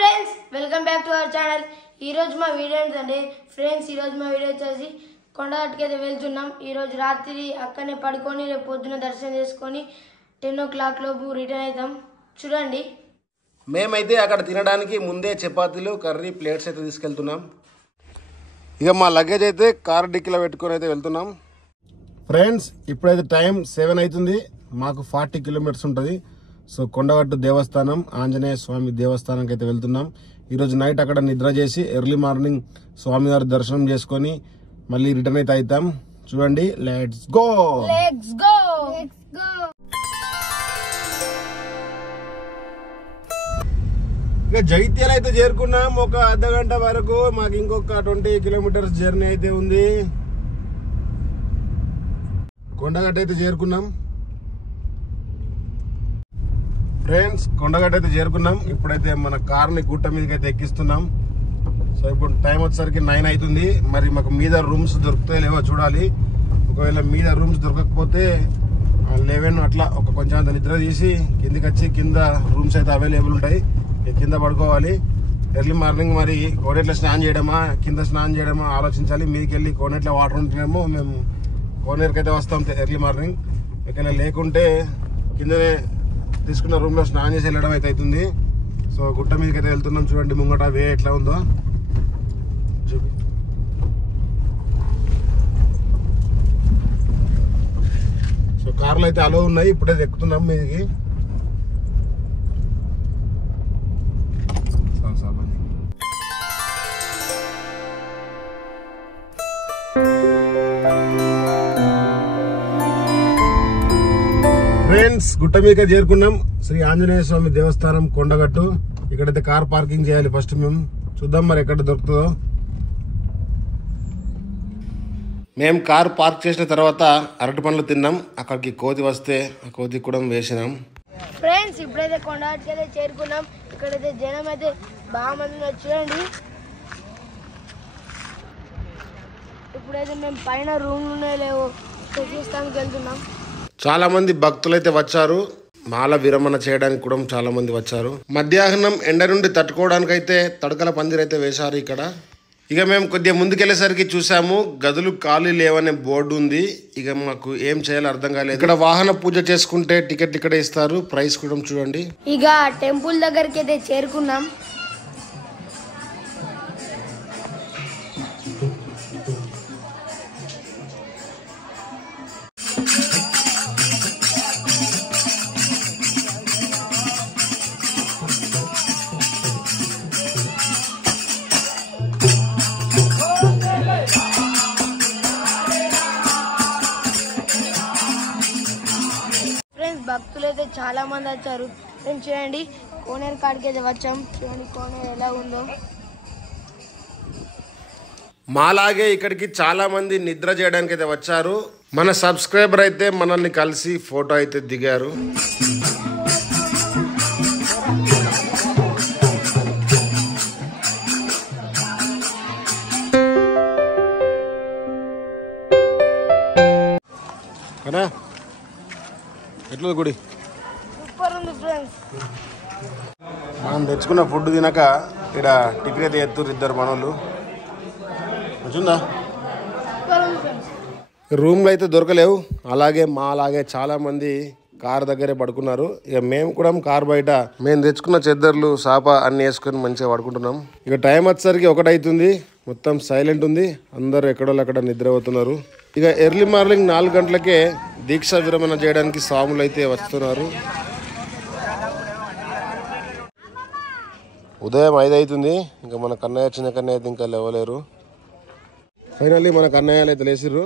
Friends welcome back to our channel. ఈరోజు మా video ఏంటంటే వచ్చేసి కొండగట్టుకి అయితే వెళ్తున్నాం. ఈరోజు రాత్రి అక్కడనే పడుకొని రేపు పొద్దున దర్శనం చేసుకొని 10 o'clock లోపు రిటర్న్ అవుతాం. చూడండి, మేమైతే అక్కడ తినడానికి ముందే చపాతీలు కర్రీ ప్లేట్స్ అయితే తీసుకెళ్తున్నాం. ఇక మా లగేజ్ అయితే కార్ డిక్కీలో పెట్టుకొని అయితే వెళ్తున్నాం. ఫ్రెండ్స్ ఇప్పుడైతే టైం 7 అవుతుంది. మాకు 40 కిలోమీటర్స్ ఉంటుంది. సో కొండగట్టు దేవస్థానం ఆంజనేయ స్వామి దేవస్థానానికి అయితే వెళ్తున్నాం. ఈరోజు నైట్ అక్కడ నిద్ర చేసి ఎర్లీ మార్నింగ్ స్వామివారి దర్శనం చేసుకొని మళ్ళీ రిటర్న్ అయితే అవుతాం. చూడండి, లెట్స్ గో. ఇక జైత్యాల అయితే చేరుకున్నాం. ఒక అర్ధ గంట వరకు మాకు ఇంకొక 20 కిలోమీటర్స్ జర్నీ అయితే ఉంది. కొండగట్టు అయితే చేరుకున్నాం. ఫ్రెండ్స్ కొండగట్టు అయితే చేరుకున్నాం. ఇప్పుడైతే మన కార్ని గుట్ట మీదకి అయితే ఎక్కిస్తున్నాం. సో ఇప్పుడు టైం వచ్చేసరికి 9 అవుతుంది. మరి మాకు మీద రూమ్స్ దొరుకుతాయి లేవో చూడాలి. ఒకవేళ మీద రూమ్స్ దొరకకపోతే 11 అట్లా కొంచెం అంత నిద్ర తీసి కిందికి వచ్చి కింద రూమ్స్ అయితే అవైలబుల్ ఉంటాయి. కింద పడుకోవాలి. ఎర్లీ మార్నింగ్ మరి కోనేట్లో స్నానం చేయడమా కింద స్నానం చేయడమా ఆలోచించాలి. మీదకి వెళ్ళి కోనేట్లో వాటర్ ఉంటేనేమో మేము కోనేరుకి అయితే వస్తాం ఎర్లీ మార్నింగ్. ఒకవేళ లేకుంటే కిందనే తీసుకున్న రూమ్ లో స్నానం చేసి వెళ్ళడం అయితే అవుతుంది. సో గుట్ట మీదకి అయితే వెళ్తున్నాం. చూడండి ముంగట వే ఎట్లా ఉందో చూపి. సో కార్లు అయితే అలో ఉన్నాయి. ఇప్పుడైతే ఎక్కుతున్నాం మీదకి. ఫ్రెండ్స్ గుట్ట మీద చేరుకున్నాం. శ్రీ ఆంజనేయ స్వామి దేవస్థానం కొండగట్టు. ఇక్కడైతే కార్ పార్కింగ్ చేయాలి ఫస్ట్. మేము చూద్దాం మరి ఎక్కడ దొరుకుతుందో. మేము కార్ పార్క్ చేసిన తర్వాత అరటి పండ్లు తిన్నాం. అక్కడికి కోతి వస్తే ఆ కోతి కూడా వేసినాం. ఫ్రెండ్స్ ఇప్పుడైతే కొండగట్టుకి అయితే చేరుకున్నాం. ఇక్కడైతే జనం అయితే బాగా మంది ఉన్నారు. చూడండి, ఇప్పుడైతే మేము పైన రూమ్లు ఉన్నాయో లేవో చూస్తానికి వెళ్తున్నాం. చాలా మంది భక్తులు అయితే వచ్చారు. మాల విరమణ చేయడానికి కూడా చాలా మంది వచ్చారు. మధ్యాహ్నం ఎండ నుండి తట్టుకోవడానికి అయితే తడకల పందిరి అయితే వేశారు ఇక్కడ. ఇక మేము కొద్దిగా ముందుకెళ్లేసరికి చూసాము గదులు ఖాళీ లేవనే బోర్డు ఉంది. ఇక మాకు ఏం చేయాలో అర్థం కాలేదు. ఇక్కడ వాహన పూజ చేసుకుంటే టికెట్ ఇక్కడే ఇస్తారు. ప్రైస్ కూడా చూడండి. ఇక టెంపుల్ దగ్గరికి అయితే చేరుకున్నాం. భక్తులు అయితే చాలా మంది వచ్చారు. మేము చూడండి కోనేరు కాడికి అయితే వచ్చాం. చూడండి కోనేరు ఎలా ఉందో. మాలాగే ఇక్కడికి చాలా మంది నిద్ర చేయడానికి అయితే వచ్చారు. మన సబ్స్క్రైబర్ అయితే మనల్ని కలిసి ఫోటో అయితే దిగారు. ఎట్లా గుడి సూపర్ ఉంది ఫ్రెండ్స్. మనం తెచ్చుకున్న ఫుడ్ తినక ఇక్కడ టిఫిన్ అయితే ఎత్తురు ఇద్దరు మనోళ్ళు. వచ్చిందా రూమ్లో అయితే దొరకలేవు. అలాగే మా అలాగే చాలా మంది కార్ దగ్గరే పడుకున్నారు. ఇక మేము కూడా కార్ బయట మేము తెచ్చుకున్న చెద్దర్లు సాప అన్ని వేసుకొని మంచిగా పడుకుంటున్నాం. ఇక టైం వచ్చేసరికి 1 అవుతుంది. మొత్తం సైలెంట్ ఉంది. అందరూ ఎక్కడోళ్ళు అక్కడ నిద్రపోతున్నారు. ఇక ఎర్లీ మార్నింగ్ 4 గంటలకే దీక్ష విరమణ చేయడానికి స్వాములు అయితే వస్తున్నారు. ఉదయం 5 అవుతుంది. ఇంకా మన కన్నయ్య చిన్న కన్నయ్య అయితే ఇంకా లేవలేరు. ఫైనల్లీ మన కన్నయ్యలు అయితే లేచిర్రు.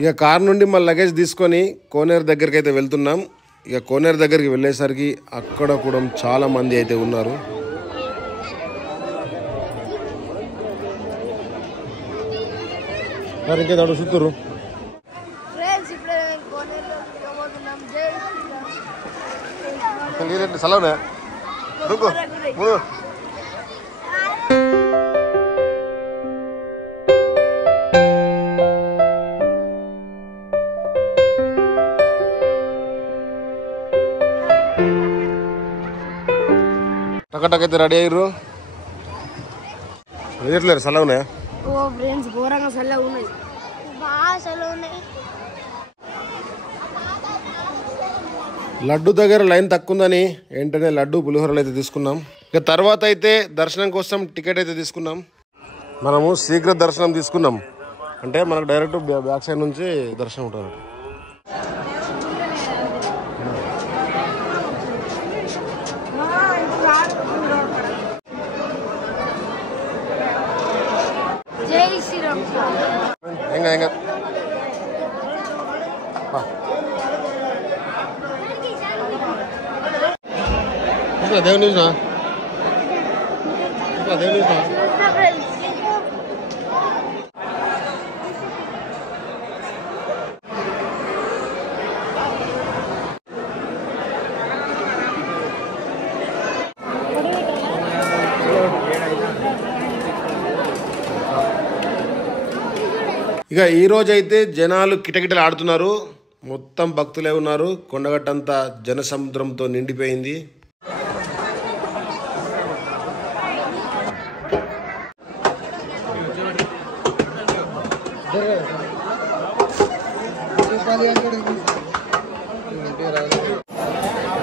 ఇక కార్ నుండి మన లగేజ్ తీసుకొని కోనేరు దగ్గరికి అయితే వెళ్తున్నాం. ఇక కోనేరు దగ్గరికి వెళ్ళేసరికి అక్కడ కూడా చాలా మంది అయితే ఉన్నారు. ఇంకేది అడుగు చూస్తురు. సలవునే టకటకైతే రెడీ అయ్యారు. ఎట్లేరు చల్లగా ఉన్నాయా? ఓ ఫ్రెండ్స్ ఘోరంగా చల్లగా ఉన్నాయి, బాగా చల్లగా ఉన్నాయి. లడ్డు దగ్గర లైన్ తక్కువ ఉందని వెంటనే లడ్డు పులిహోరలు అయితే తీసుకున్నాం. ఇక తర్వాత అయితే దర్శనం కోసం టికెట్ అయితే తీసుకున్నాం. మనము శీఘ్ర దర్శనం తీసుకున్నాం, అంటే మనకు డైరెక్ట్ బ్యాక్ సైడ్ నుంచి దర్శనం ఉంటుంది. జై శ్రీరామ్. దేవుని చూసినా దేవుని చూసినా ఇక ఈ రోజైతే జనాలు కిటకిటలు ఆడుతున్నారు, మొత్తం భక్తులే ఉన్నారు. కొండగట్టంతా జనసముద్రంతో నిండిపోయింది.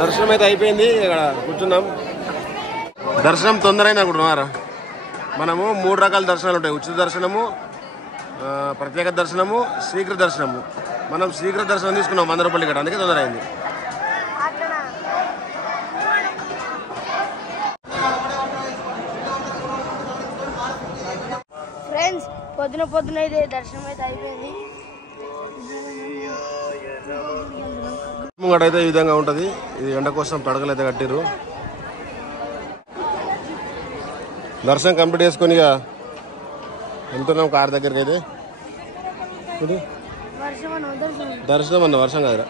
దర్శనం అయితే అయిపోయింది, ఇక్కడ కూర్చున్నాం. దర్శనం తొందరైంది అనుకుంటున్నారా? మనము 3 రకాల దర్శనాలు ఉంటాయి: ఉచిత దర్శనము, ప్రత్యేక దర్శనము, శీఘ్ర దర్శనము. మనం శీఘ్ర దర్శనం తీసుకున్నాం మందరపల్లి గట్ట, అందుకే తొందర అయింది. ఫ్రెండ్స్ పొద్దున అయితే దర్శనం అయితే అయిపోయింది. ముంగట అయితే ఈ విధంగా ఉంటుంది. ఇది ఎండ కోసం తడకలు అయితే కట్టిర్రు. దర్శనం కంప్లీట్ చేసుకొని ఇక వెళ్తున్నాం కార్ దగ్గరికి. అయితే దర్శనం అన్న వర్షం కాదురా.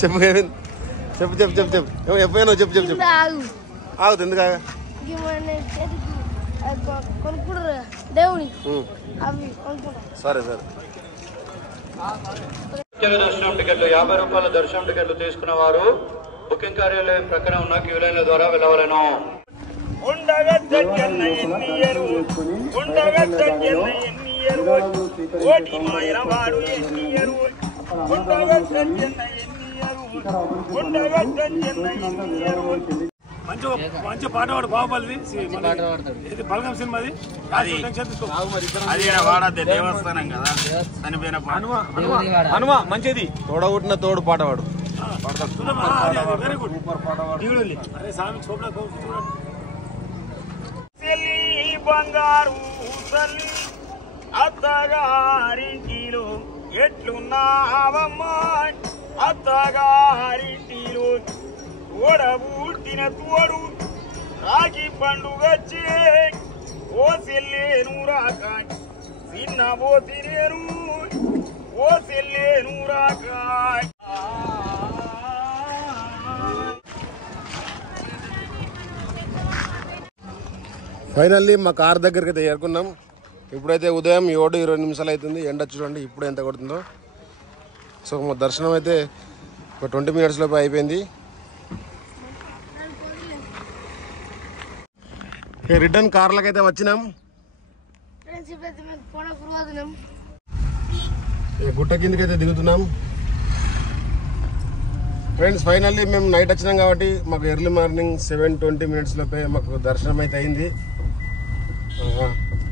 చెప్పు ఏమైంది? చెప్పు చెప్పు చెప్పు చెప్పు ఎప్పుడైనా చెప్పు చెప్పు చెప్పు. ఆగుతుంది ఎందుకు ఆగా? సరే సరే. దర్శనం టికెట్లు 50 రూపాయల దర్శనం టికెట్లు తీసుకున్న వారు బుకింగ్ కార్యాలయం ప్రక్కన ఉన్న క్యూ లైన్ల ద్వారా వెళ్ళవలను. మంచి పాట పాడు బాహుబలి బలగం సినిమాది. దేవస్థానం కదా చనిపోయిన హనుమ మంచిది. తోడగొట్టిన తోడు పాట పాడు. Very good. అరే స్వామి చూడ బంగారు తల్లి అత్తగారింటిలో ఎట్లున్నావమ్మా, అత్తగారింటిలో ఓడబుట్టిన తోడు రాగి పండుగచ్చే ఓ సెల్లేను రాక చిన్న పోతిరేను ఓ సెల్లేను రాక. ఫైనల్లీ మా కార్ దగ్గరికి అయితే చేరుకున్నాం. ఇప్పుడైతే ఉదయం 7:20 నిమిషాలు అవుతుంది. ఎండ చూడండి ఇప్పుడు ఎంత కొడుతుందో. సో మా దర్శనం అయితే ఒక 20 మినిట్స్ లోపు అయిపోయింది. రిటర్న్ కార్లకు అయితే వచ్చినాం. గుట్ట కిందకి అయితే దిగుతున్నాం. ఫ్రెండ్స్ ఫైనల్లీ మేము నైట్ వచ్చినాం కాబట్టి మాకు ఎర్లీ మార్నింగ్ 7:20 లోపే మాకు దర్శనం అయితే అయింది.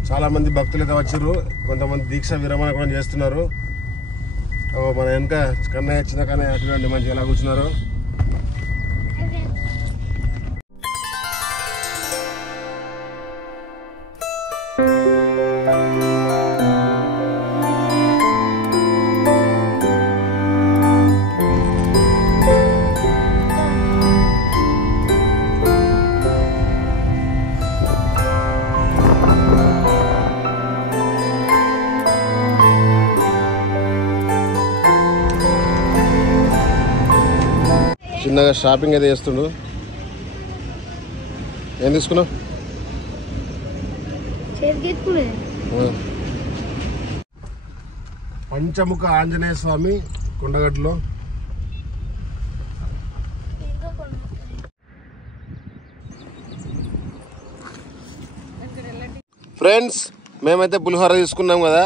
చాలామంది భక్తులు అయితే వచ్చారు, కొంతమంది దీక్ష విరమణ కూడా చేస్తున్నారు. మన వెనక కన్నయ్య చిన్న కన్నయ్య అటువంటి మంచిగా ఎలా కూర్చున్నారు. చిన్నగా షాపింగ్ అయితే చేస్తుండు. ఏం తీసుకున్నావు? పంచముఖ ఆంజనేయ స్వామి కొండగట్టులో. ఫ్రెండ్స్ మేమైతే పులిహోర తీసుకున్నాం కదా,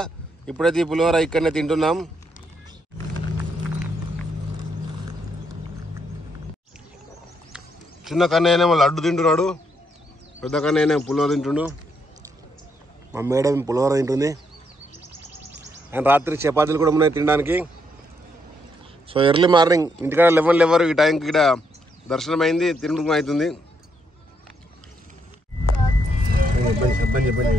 ఇప్పుడైతే ఈ పులిహోర ఇక్కడనే తింటున్నాం. చిన్న కన్నయ్యనేమో లడ్డు తింటున్నాడు, పెద్ద కన్నయ్యనేమో పులిహోర తింటుండు, మా మేడం పులిహోర తింటుంది. అండ్ రాత్రి చపాతీలు కూడా ఉన్నాయి తినడానికి. సో ఎర్లీ మార్నింగ్ ఇంటికాడ 11 లేవరు, ఈ టైంకి ఇక్కడ దర్శనం అయింది, తినడం అవుతుంది. చెప్పండి.